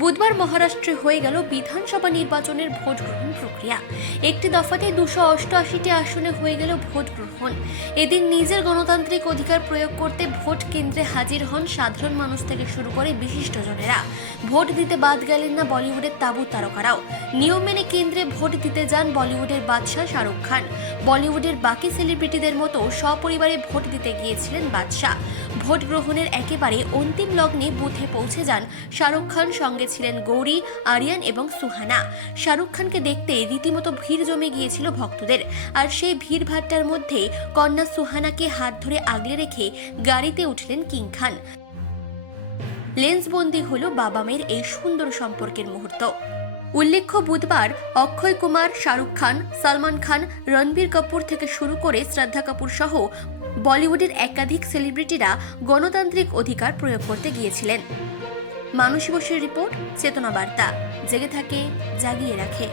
বুধবার মহারাষ্ট্রে হয়ে গেল বিধানসভা নির্বাচনের ভোট গ্রহণ প্রক্রিয়া। একটি দফাতে 288টি আসনে হয়ে গেল ভোট গ্রহণ। এদিন নিজের গণতান্ত্রিক অধিকার প্রয়োগ করতে ভোট কেন্দ্রে হাজির হন সাধারণ মানুষ থেকে শুরু করে বিশিষ্টজনেরা। ভোট দিতে বাদ গেলেন না বলিউডের তাবু তারকারাও। নিয়ম মেনে কেন্দ্রে ভোট দিতে যান বলিউডের বাদশাহ শাহরুখ খান। বলিউডের বাকি সেলিব্রিটিদের মতো সপরিবারে ভোট দিতে গিয়েছিলেন বাদশাহ। ভোট গ্রহণের একেবারে অন্তিম লগ্নে বুথে পৌঁছে যান শাহরুখ খান, সঙ্গে ছিলেন গৌরী, আরিয়ান এবং সুহানা। শাহরুখ খানকে দেখতে রীতিমতো ভিড় জমে গিয়েছিল ভক্তদের। আর সেই ভিড়ভাট্টার মধ্যে কন্যা সুহানাকে হাত ধরে আগলে রেখে গাড়িতে উঠলেন কিং খান। লেন্সবন্দি হলো বাবা মেয়ের এই সুন্দর সম্পর্কের মুহূর্ত। উল্লেখ্য, বুধবার অক্ষয় কুমার, শাহরুখ খান, সালমান খান, রণবীর কাপুর থেকে শুরু করে শ্রদ্ধা কাপুর সহ বলিউডের একাধিক সেলিব্রিটিরা গণতান্ত্রিক অধিকার প্রয়োগ করতে গিয়েছিলেন। মানসী বসুর রিপোর্ট, চেতনা বার্তা। জেগে থাকে, জাগিয়ে রাখে।